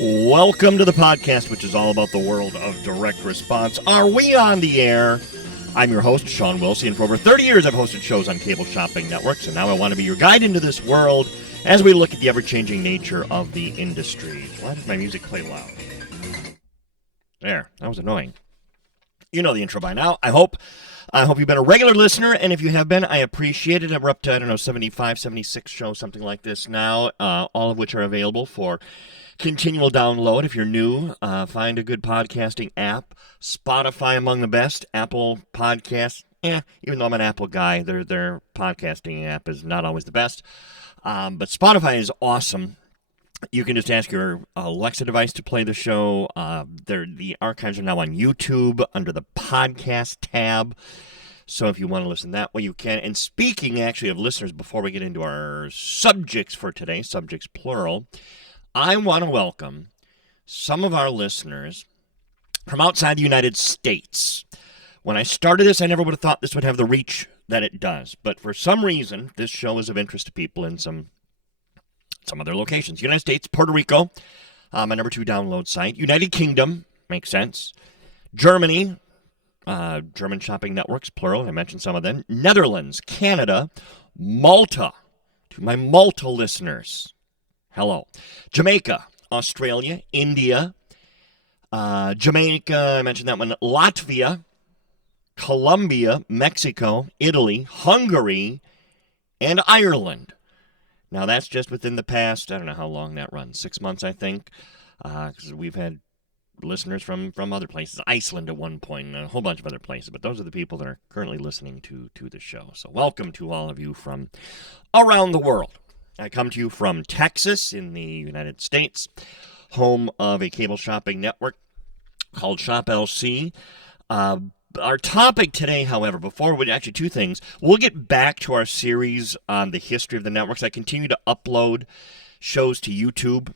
Welcome to the podcast, which is all about the world of direct response. Are we on the air? I'm your host, Sean Wilson. For over 30 years, I've hosted shows on cable shopping networks, and now I want to be your guide into this world as we look at the ever-changing nature of the industry. Why did my music play loud? There, that was annoying. You know the intro by now, I hope. I hope you've been a regular listener, and if you have been, I appreciate it. We're up to, 75, 76 shows, something like this now, all of which are available for continual download. If you're new, find a good podcasting app. Spotify among the best. Apple Podcasts, even though I'm an Apple guy, their podcasting app is not always the best. But Spotify is awesome. You can just ask your Alexa device to play the show. The archives are now on YouTube under the podcast tab. So if you want to listen that way, you can. And speaking actually of listeners, before we get into our subjects for today, subjects plural, I want to welcome some of our listeners from outside the United States. When I started this, I never would have thought this would have the reach that it does. But for some reason, this show is of interest to people in some other locations. United States, Puerto Rico, my number 2 download site. United Kingdom, makes sense. Germany, German shopping networks, plural, I mentioned some of them. Netherlands, Canada, Malta, to my Malta listeners, hello. Jamaica, Australia, India, Jamaica, I mentioned that one. Latvia, Colombia, Mexico, Italy, Hungary, and Ireland. Now, that's just within the past, I don't know how long that runs, 6 months, I think, because we've had listeners from other places, Iceland at one point, and a whole bunch of other places, but those are the people that are currently listening to the show. So welcome to all of you from around the world. I come to you from Texas in the United States, home of a cable shopping network called ShopHQ. Our topic today, however, actually 2 things. We'll get back to our series on the history of the networks. I continue to upload shows to YouTube,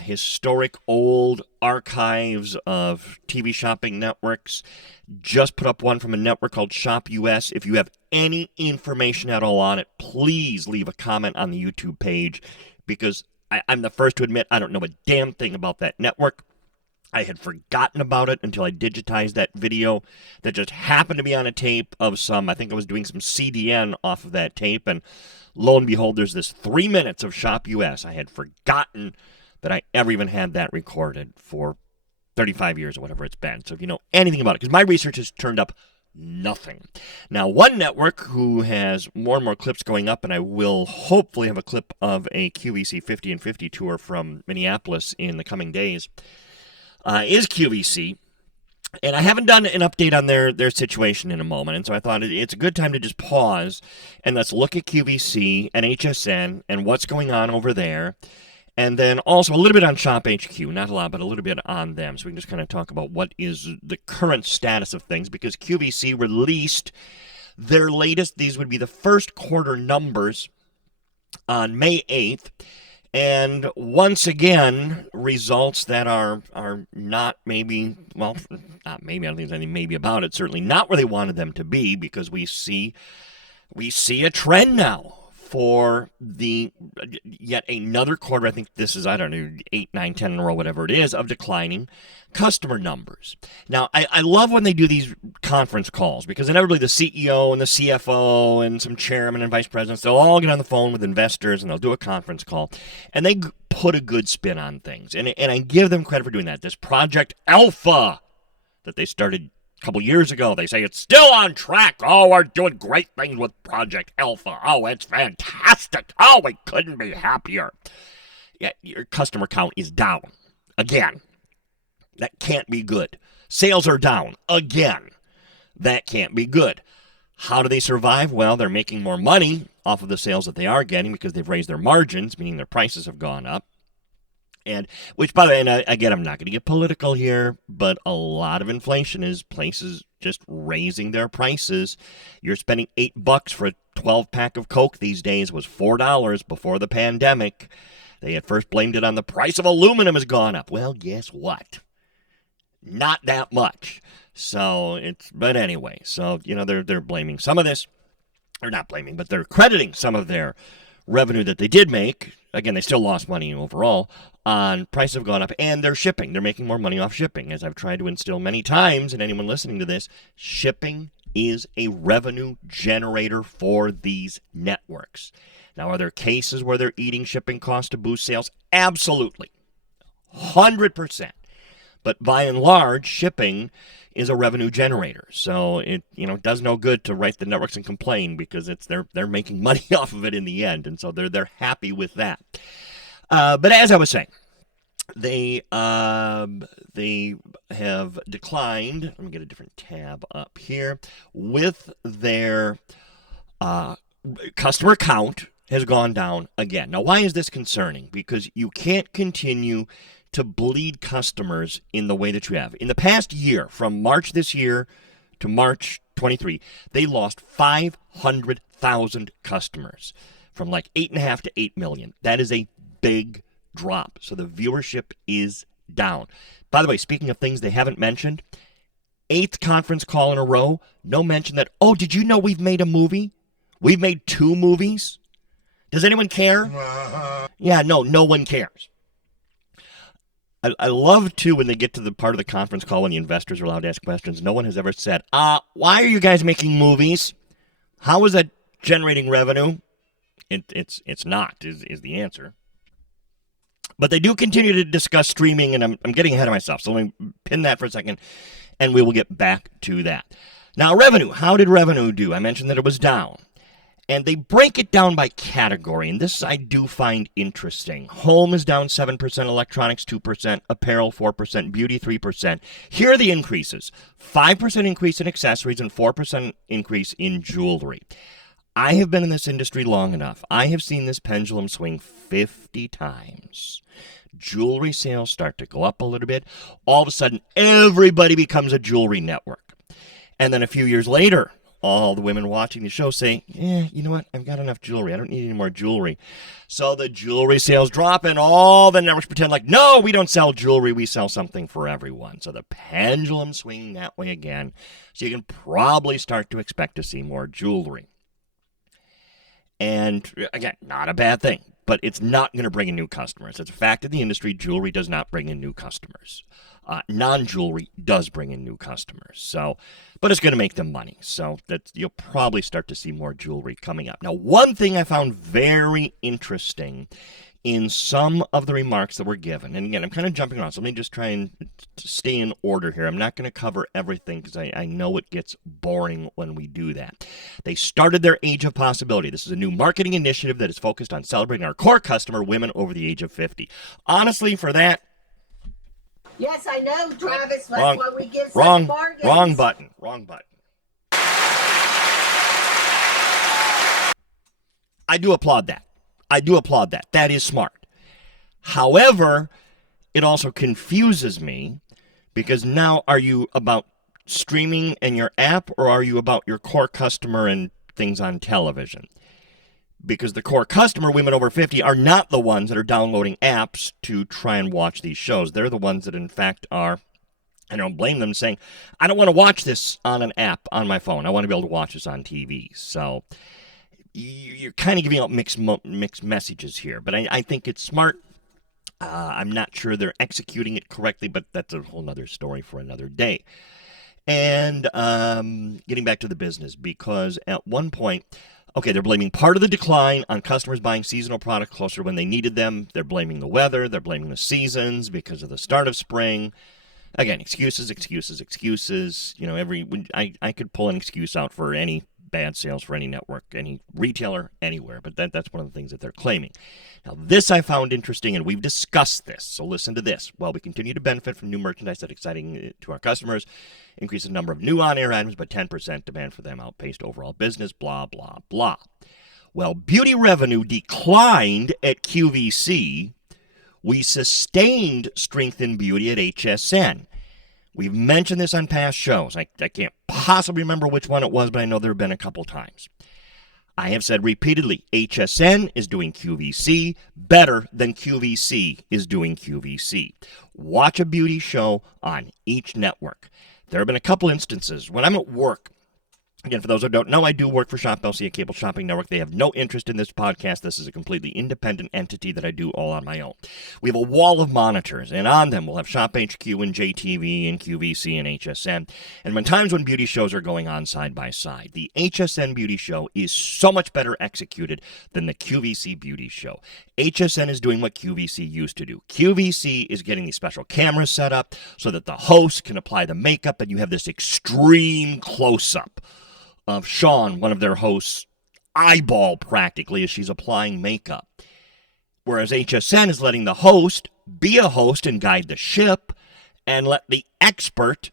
historic old archives of TV shopping networks. Just put up one from a network called ShopUS. If you have any information at all on it, please leave a comment on the YouTube page, because I'm the first to admit I don't know a damn thing about that network. I had forgotten about it until I digitized that video that just happened to be on a tape of I think I was doing some CDN off of that tape, and lo and behold, there's this 3 minutes of ShopUS. I had forgotten that I ever even had that recorded for 35 years or whatever it's been. So if you know anything about it, because my research has turned up nothing. Now, one network who has more and more clips going up, and I will hopefully have a clip of a QVC 50 and 50 tour from Minneapolis in the coming days, is QVC, and I haven't done an update on their situation in a moment, and so I thought it's a good time to just pause and let's look at QVC and HSN and what's going on over there, and then also a little bit on ShopHQ, not a lot, but a little bit on them, so we can just kind of talk about what is the current status of things, because QVC released their latest, these would be the first quarter numbers on May 8th, and once again, results that are not maybe, well, not maybe, I don't think there's anything maybe about it, certainly not where they wanted them to be, because we see a trend now for yet another quarter. I think this is, 8, 9, 10 in a row, whatever it is, of declining customer numbers. Now, I love when they do these conference calls, because inevitably the CEO and the CFO and some chairman and vice presidents, they'll all get on the phone with investors and they'll do a conference call, and they put a good spin on things. And I give them credit for doing that. This Project Alpha that they started a couple years ago, they say it's still on track. Oh, we're doing great things with Project Alpha. Oh, it's fantastic. Oh, we couldn't be happier. Yeah, your customer count is down again. That can't be good. Sales are down again. That can't be good. How do they survive? Well, they're making more money off of the sales that they are getting because they've raised their margins, meaning their prices have gone up. And which, by the way, and again, I'm not going to get political here, but a lot of inflation is places just raising their prices. You're spending $8 for a 12-pack of Coke these days was $4 before the pandemic. They at first blamed it on the price of aluminum has gone up. Well, guess what? Not that much. But anyway, so, they're blaming some of this, or not blaming, but they're crediting some of their revenue that they did make again, they still lost money overall on prices have gone up, and they're shipping. They're making more money off shipping. As I've tried to instill many times, and anyone listening to this, shipping is a revenue generator for these networks. Now, are there cases where they're eating shipping costs to boost sales? Absolutely. 100%. But by and large, shipping is a revenue generator. So it does no good to write the networks and complain, because they're making money off of it in the end, and so they're happy with that. But as I was saying, they have declined. Let me get a different tab up here. With their customer count has gone down again. Now, why is this concerning? Because you can't continue to bleed customers in the way that you have. In the past year, from March this year to March 23, they lost 500,000 customers, from like 8.5 to 8 million. That is a big drop. So the viewership is down. By the way, speaking of things they haven't mentioned, 8th conference call in a row, no mention that, oh, did you know we've made a movie? We've made 2 movies. Does anyone care? Yeah, no one cares. I love, too, when they get to the part of the conference call when the investors are allowed to ask questions. No one has ever said, why are you guys making movies? How is that generating revenue? It's not, is the answer. But they do continue to discuss streaming, and I'm getting ahead of myself, so let me pin that for a second, and we will get back to that. Now, revenue. How did revenue do? I mentioned that it was down. And they break it down by category, and this I do find interesting. Home is down 7%, electronics 2%, apparel 4%, beauty 3%. Here are the increases. 5% increase in accessories and 4% increase in jewelry. I have been in this industry long enough. I have seen this pendulum swing 50 times. Jewelry sales start to go up a little bit. All of a sudden, everybody becomes a jewelry network. And then a few years later, all the women watching the show say, yeah, you know what? I've got enough jewelry. I don't need any more jewelry. So the jewelry sales drop, and all the networks pretend like, no, we don't sell jewelry. We sell something for everyone. So the pendulum swinging that way again. So you can probably start to expect to see more jewelry. And again, not a bad thing, but it's not going to bring in new customers. It's a fact of the industry. Jewelry does not bring in new customers. Non-jewelry does bring in new customers. So, but it's going to make them money. So that you'll probably start to see more jewelry coming up. Now, one thing I found very interesting in some of the remarks that were given, and again, I'm kind of jumping around, so let me just try and stay in order here. I'm not going to cover everything because I know it gets boring when we do that. They started their Age of Possibility. This is a new marketing initiative that is focused on celebrating our core customer, women over the age of 50. Honestly, for that, yes, I know, Travis. That's why we give wrong bargains. Wrong button. I do applaud that. That is smart. However, it also confuses me, because now are you about streaming and your app, or are you about your core customer and things on television? Because the core customer, women over 50, are not the ones that are downloading apps to try and watch these shows. They're the ones that, in fact, are, I don't blame them, saying, I don't want to watch this on an app on my phone. I want to be able to watch this on TV. So you're kind of giving out mixed messages here. But I think it's smart. I'm not sure they're executing it correctly, but that's a whole other story for another day. And getting back to the business, because at one point, okay, they're blaming part of the decline on customers buying seasonal products closer when they needed them. They're blaming the weather. They're blaming the seasons because of the start of spring. Again, excuses. You know, I could pull an excuse out for any bad sales for any network, any retailer, anywhere. But that's one of the things that they're claiming. Now, this I found interesting, and we've discussed this. So listen to this. While we continue to benefit from new merchandise that's exciting to our customers, increase the number of new on-air items, but 10% demand for them outpaced overall business, blah, blah, blah. Well, beauty revenue declined at QVC. We sustained strength in beauty at HSN. We've mentioned this on past shows. I can't possibly remember which one it was, but I know there have been a couple times. I have said repeatedly, HSN is doing QVC better than QVC is doing QVC. Watch a beauty show on each network. There have been a couple instances when I'm at work Again, for those who don't know, I do work for ShopHQ, a cable shopping network. They have no interest in this podcast. This is a completely independent entity that I do all on my own. We have a wall of monitors, and on them we'll have ShopHQ and JTV and QVC and HSN. And when times when beauty shows are going on side by side, the HSN beauty show is so much better executed than the QVC beauty show. HSN is doing what QVC used to do. QVC is getting these special cameras set up so that the host can apply the makeup, and you have this extreme close-up of Sean, one of their hosts, eyeball practically as she's applying makeup. Whereas HSN is letting the host be a host and guide the ship and let the expert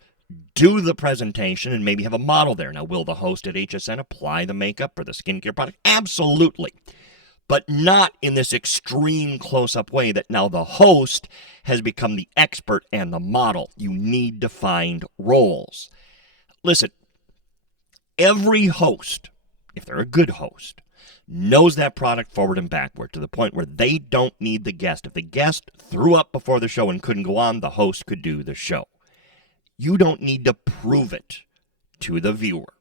do the presentation and maybe have a model there. Now, will the host at HSN apply the makeup or the skincare product? Absolutely. But not in this extreme close-up way that now the host has become the expert and the model. You need to find roles. Listen, every host, if they're a good host, knows that product forward and backward to the point where they don't need the guest. If the guest threw up before the show and couldn't go on, the host could do the show. You don't need to prove it to the viewer.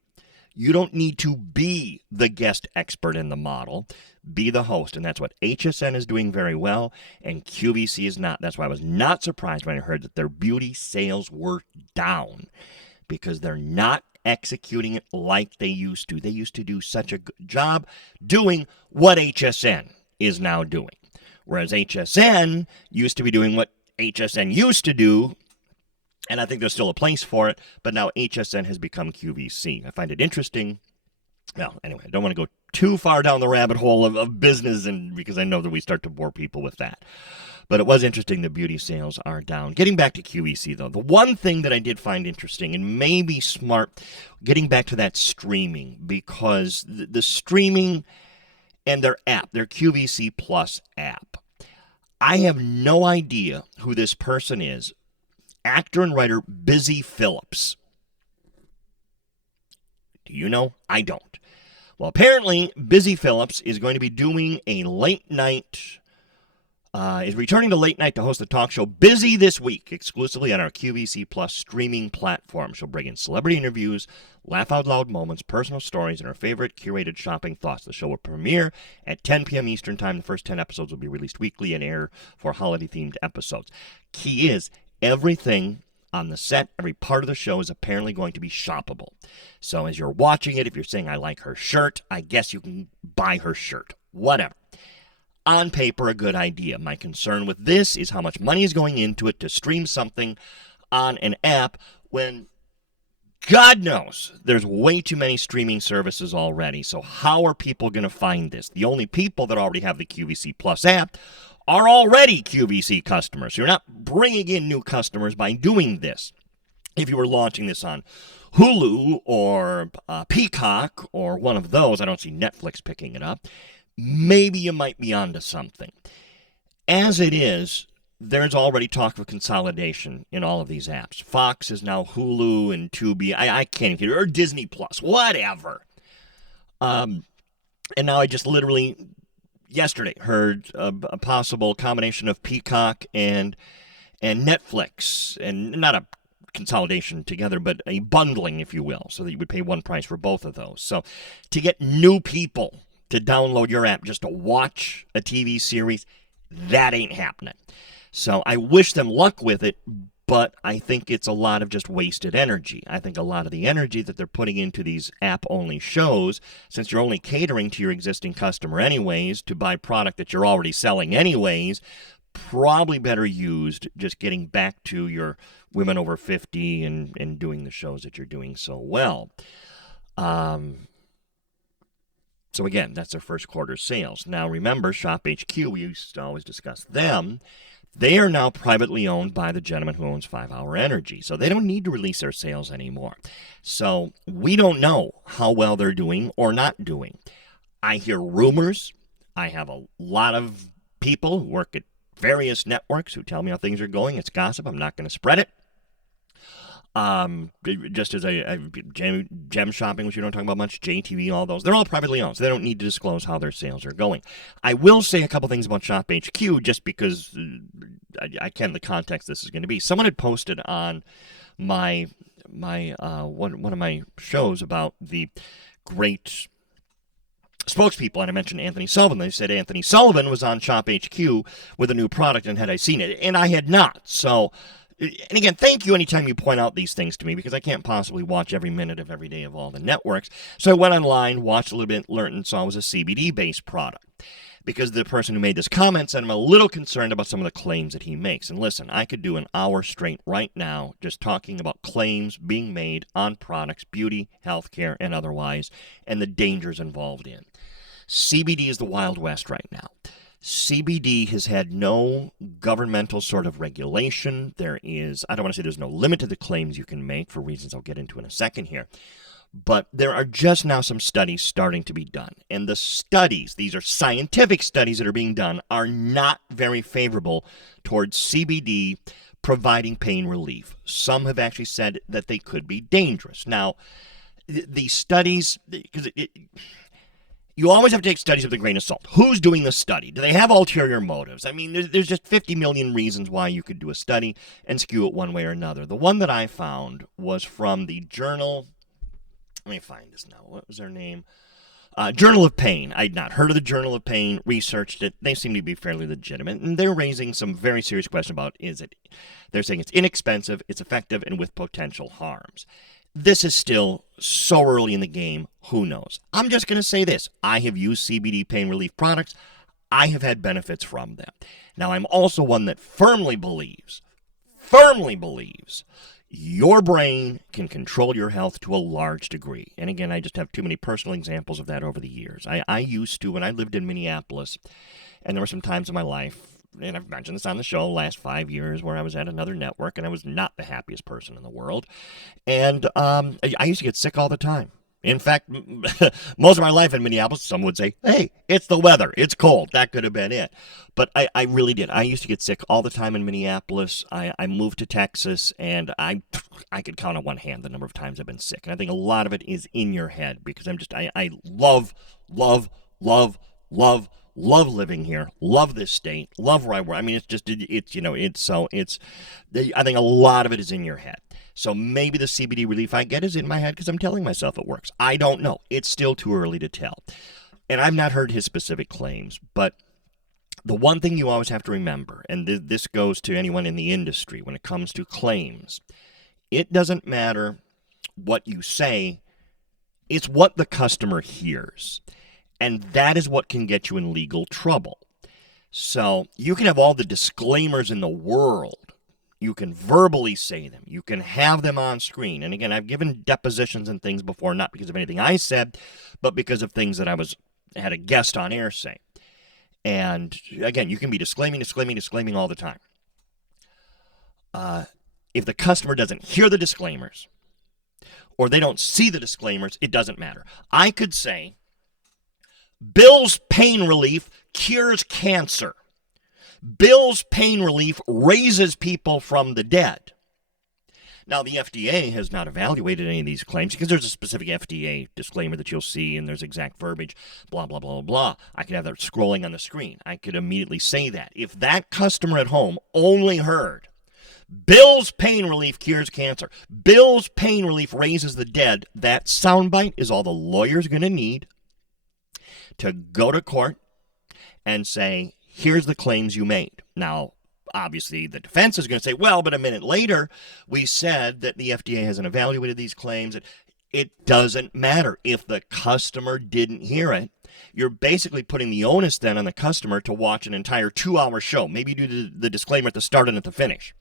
You don't need to be the guest expert and the model. Be the host, and that's what HSN is doing very well, and QVC is not. That's why I was not surprised when I heard that their beauty sales were down, because they're not executing it like they used to. They used to do such a good job doing what HSN is now doing. Whereas HSN used to be doing what HSN used to do, and I think there's still a place for it, but now HSN has become QVC. I find it interesting. Well, anyway, I don't want to go too far down the rabbit hole of business, and because I know that we start to bore people with that. But it was interesting the beauty sales are down. Getting back to QVC, though, the one thing that I did find interesting and maybe smart, getting back to that streaming, because the streaming and their app, their QVC Plus app, I have no idea who this person is. Actor and writer Busy Phillips. Do you know? I don't. Well, apparently, Busy Phillips is going to be doing a late night, is returning to late night to host the talk show Busy this week, exclusively on our QVC Plus streaming platform. She'll bring in celebrity interviews, laugh-out-loud moments, personal stories, and her favorite curated shopping thoughts. The show will premiere at 10 p.m. Eastern Time. The first 10 episodes will be released weekly and air for holiday-themed episodes. Key is, everything on the set, every part of the show is apparently going to be shoppable. So as you're watching it, if you're saying, I like her shirt, I guess you can buy her shirt. Whatever. On paper, a good idea. My concern with this is how much money is going into it to stream something on an app when God knows there's way too many streaming services already. So how are people going to find this? The only people that already have the QVC Plus app are already QVC customers. You're not bringing in new customers by doing this. If you were launching this on Hulu or Peacock or one of those, I don't see Netflix picking it up, maybe you might be onto something. As it is, there's already talk of consolidation in all of these apps. Fox is now Hulu and Tubi. I can't even, or Disney Plus, whatever. And now I just literally yesterday heard a possible combination of Peacock and Netflix, and not a consolidation together, but a bundling, if you will, so that you would pay one price for both of those. So to get new people to download your app just to watch a TV series, that ain't happening. So I wish them luck with it, but I think it's a lot of just wasted energy. I think a lot of the energy that they're putting into these app-only shows, since you're only catering to your existing customer anyways, to buy product that you're already selling anyways, probably better used just getting back to your women over 50 and doing the shows that you're doing so well. So again, that's their first quarter sales. Now remember, ShopHQ, we used to always discuss them. They are now privately owned by the gentleman who owns 5 Hour Energy, so they don't need to release their sales anymore. So we don't know how well they're doing or not doing. I hear rumors. I have a lot of people who work at various networks who tell me how things are going. It's gossip. I'm not going to spread it. Just as Gem Shopping, which you don't talk about much, JTV, all those, they're all privately owned, so they don't need to disclose how their sales are going. I will say a couple things about ShopHQ, just because I can, the context this is going to be. Someone had posted on my one of my shows about the great spokespeople, and I mentioned Anthony Sullivan. They said Anthony Sullivan was on ShopHQ with a new product, and had I seen it, and I had not. So, and again, thank you anytime you point out these things to me, because I can't possibly watch every minute of every day of all the networks. So I went online, watched a little bit, learned, and saw it was a CBD-based product. Because the person who made this comment said I'm a little concerned about some of the claims that he makes. And listen, I could do an hour straight right now just talking about claims being made on products, beauty, healthcare, and otherwise, and the dangers involved in. CBD is the Wild West right now. CBD has had no governmental sort of regulation. There is, I don't want to say there's no limit to the claims you can make for reasons I'll get into in a second here. But there are just now some studies starting to be done. And the studies, these are scientific studies that are being done, are not very favorable towards CBD providing pain relief. Some have actually said that they could be dangerous. Now, the studies, because you always have to take studies with a grain of salt. Who's doing the study? Do they have ulterior motives? I mean, there's just 50 million reasons why you could do a study and skew it one way or another. The one that I found was from the journal... Let me find this now. What was their name? Journal of Pain. I'd not heard of the Journal of Pain, researched it. They seem to be fairly legitimate, and they're raising some very serious questions about they're saying it's inexpensive, it's effective, and with potential harms. This is still so early in the game, who knows? I'm just going to say this. I have used CBD pain relief products. I have had benefits from them. Now, I'm also one that firmly believes your brain can control your health to a large degree. And again, I just have too many personal examples of that over the years. I used to, when I lived in Minneapolis, and there were some times in my life, and I've mentioned this on the show, the last 5 years, where I was at another network, and I was not the happiest person in the world. And I used to get sick all the time. In fact, most of my life in Minneapolis, someone would say, hey, it's the weather, it's cold. That could have been it. But I really did. I used to get sick all the time in Minneapolis. I moved to Texas, and I could count on one hand the number of times I've been sick. And I think a lot of it is in your head, because I love living here, love this state, love where I work. I mean, I think a lot of it is in your head. So maybe the CBD relief I get is in my head because I'm telling myself it works. I don't know. It's still too early to tell. And I've not heard his specific claims, but the one thing you always have to remember, and this goes to anyone in the industry when it comes to claims, it doesn't matter what you say, it's what the customer hears. And that is what can get you in legal trouble. So you can have all the disclaimers in the world. You can verbally say them. You can have them on screen. And again, I've given depositions and things before, not because of anything I said, but because of things that I had a guest on air say. And again, you can be disclaiming all the time. If the customer doesn't hear the disclaimers, or they don't see the disclaimers, it doesn't matter. I could say, Bill's pain relief cures cancer. Bill's pain relief raises people from the dead. Now, the FDA has not evaluated any of these claims because there's a specific FDA disclaimer that you'll see, and there's exact verbiage, blah, blah, blah, blah. I could have that scrolling on the screen. I could immediately say that. If that customer at home only heard, Bill's pain relief cures cancer, Bill's pain relief raises the dead, that soundbite is all the lawyer's going to need to go to court and say, here's the claims you made. Now, obviously, the defense is going to say, well, but a minute later, we said that the FDA hasn't evaluated these claims. It doesn't matter. If the customer didn't hear it, you're basically putting the onus then on the customer to watch an entire 2-hour show. Maybe you do the disclaimer at the start and at the finish.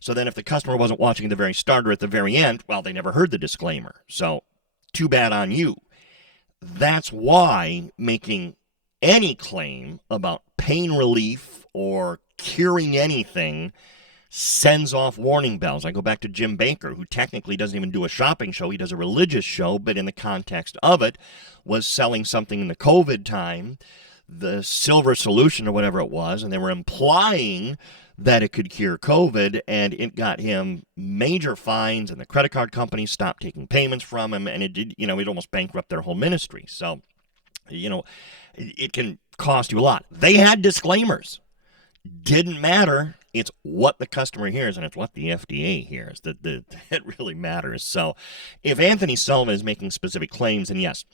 So then if the customer wasn't watching at the very start or at the very end, well, they never heard the disclaimer. So too bad on you. That's why making any claim about pain relief or curing anything sends off warning bells. I go back to Jim Baker, who technically doesn't even do a shopping show. He does a religious show, but in the context of it was selling something in the COVID time, the silver solution or whatever it was, and they were implying that it could cure COVID, and it got him major fines, and the credit card companies stopped taking payments from him, and it did, it almost bankrupt their whole ministry. So, it can cost you a lot. They had disclaimers. Didn't matter. It's what the customer hears, and it's what the FDA hears that it really matters. So if Anthony Sullivan is making specific claims, and yes,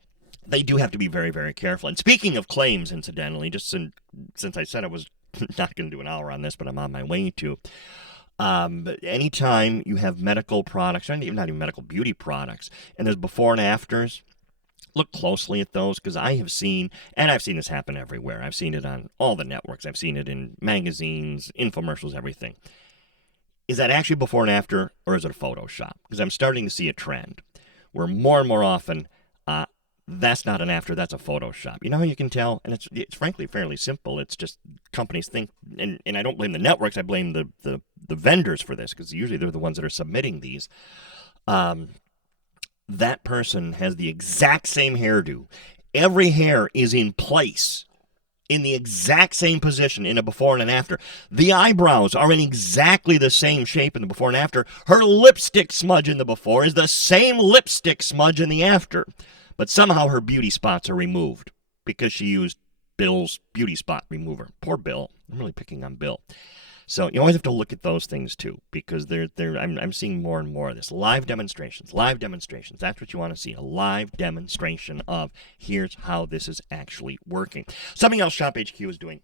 they do have to be very, very careful. And speaking of claims, incidentally, just since I said I was not going to do an hour on this, but I'm on my way to, anytime you have medical products, not even medical beauty products, and there's before and afters, look closely at those, because I've seen this happen everywhere. I've seen it on all the networks. I've seen it in magazines, infomercials, everything. Is that actually before and after, or is it a Photoshop? Because I'm starting to see a trend where more and more often, that's not an after, that's a Photoshop. You know how you can tell? And it's frankly fairly simple. It's just companies think, and I don't blame the networks, I blame the vendors for this, because usually they're the ones that are submitting these. That person has the exact same hairdo. Every hair is in place, in the exact same position in a before and an after. The eyebrows are in exactly the same shape in the before and after. Her lipstick smudge in the before is the same lipstick smudge in the after. But somehow her beauty spots are removed because she used Bill's beauty spot remover. Poor Bill. I'm really picking on Bill. So you always have to look at those things too, because I'm seeing more and more of this. Live demonstrations. That's what you want to see. A live demonstration of here's how this is actually working. Something else ShopHQ is doing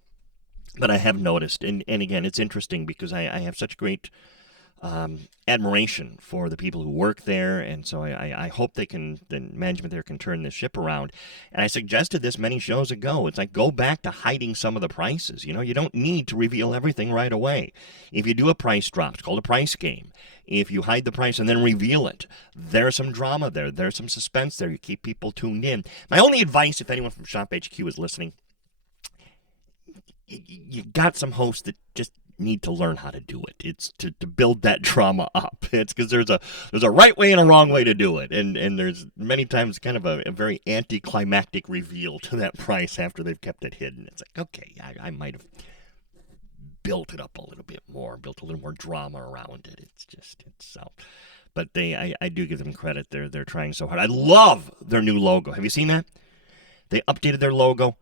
that I have noticed, and again, it's interesting because I have such great admiration for the people who work there, and so I hope the management there can turn this ship around. And I suggested this many shows ago. It's like, go back to hiding some of the prices. You don't need to reveal everything right away. If you do a price drop, it's called a price game. If you hide the price and then reveal it, there's some drama there. There's some suspense there. You keep people tuned in. My only advice, if anyone from ShopHQ is listening, you got some hosts that just need to learn how to do it. It's to build that drama up. It's because there's a right way and a wrong way to do it, and there's many times kind of a very anticlimactic reveal to that price after they've kept it hidden. It's like, okay, I might have built it up a little bit more, built a little more drama around it. It's so. But I do give them credit. They're trying so hard. I love their new logo. Have you seen that? They updated their logo.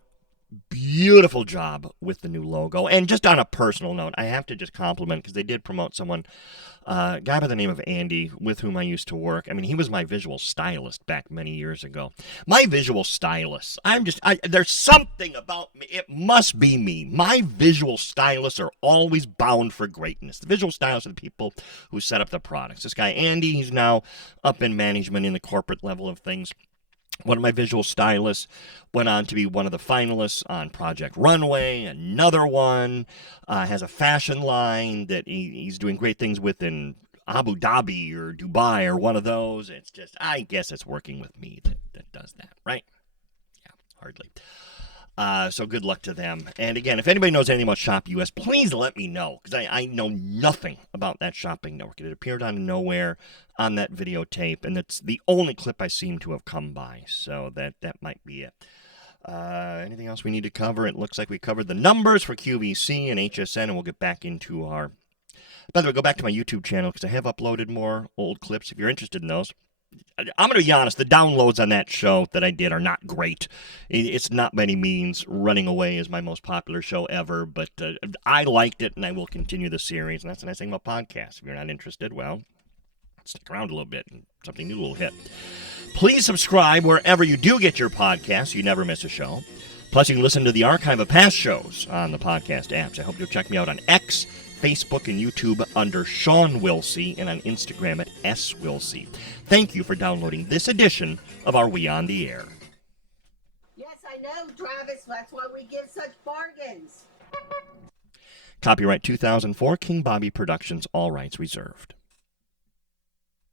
Beautiful job with the new logo. And just on a personal note, I have to just compliment, because they did promote someone, a guy by the name of Andy, with whom I used to work. I mean, he was my visual stylist back many years ago. My visual stylist, there's something about me. It must be me. My visual stylists are always bound for greatness. The visual stylists are the people who set up the products. This guy, Andy, he's now up in management in the corporate level of things. One of my visual stylists went on to be one of the finalists on Project Runway. Another one has a fashion line that he's doing great things with in Abu Dhabi or Dubai or one of those. It's just, I guess it's working with me that does that, right? Yeah, hardly. So good luck to them. And again, if anybody knows anything about Shop US, please let me know, because I know nothing about that shopping network. It appeared out of nowhere on that videotape, and it's the only clip I seem to have come by. So that might be it. Anything else we need to cover? It looks like we covered the numbers for QVC and HSN, and we'll get back into our... By the way, go back to my YouTube channel, because I have uploaded more old clips if you're interested in those. I'm going to be honest, the downloads on that show that I did are not great. It's not by any means Running Away is my most popular show ever, but I liked it, and I will continue the series, and that's the nice thing about podcasts. If you're not interested, well, stick around a little bit, and something new will hit. Please subscribe wherever you do get your podcasts so you never miss a show. Plus, you can listen to the archive of past shows on the podcast apps. I hope you'll check me out on X, Facebook, and YouTube under Sean Wilsey, and on Instagram at SWilsey. Thank you for downloading this edition of our We on the Air. Yes, I know, Travis. That's why we give such bargains. Copyright 2004, King Bobby Productions, all rights reserved.